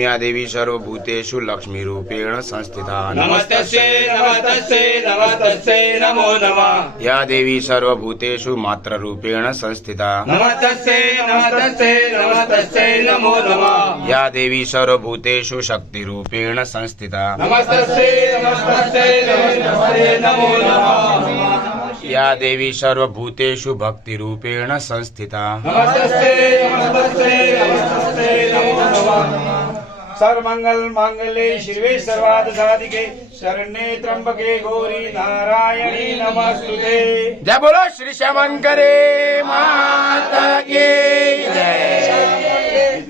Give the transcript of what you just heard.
ओम या देवी सर्वभूतेषु लक्ष्मी रूपेण संस्थिता नमस्तस्यै नमस्तस्यै नमस्तस्यै नमो नमः। या देवी सर्वभूतेषु मात्र रूपेण संस्थिता नमस्तस्यै नमस्तस्यै नमस्तस्यै नमो नमः। या देवी सर्वभूतेषु शक्ति रूपेण संस्थिता नमस्तस्यै नमस्तस्यै नमस्तस्यै नमो नमः। या देवी सर्वभूतेषु भक्ति रूपेण संस्थिता नमस्तस्यै नमस्तस्यै नमस्तस्यै नमो नमः। सर्वमंगल मांगल्ये शिवे सर्वार्थ साधिके शरण्ये त्र्यंबके गौरी नारायणी नमस्तुते। जय बोलो श्री श्यामंकरे माता की जय।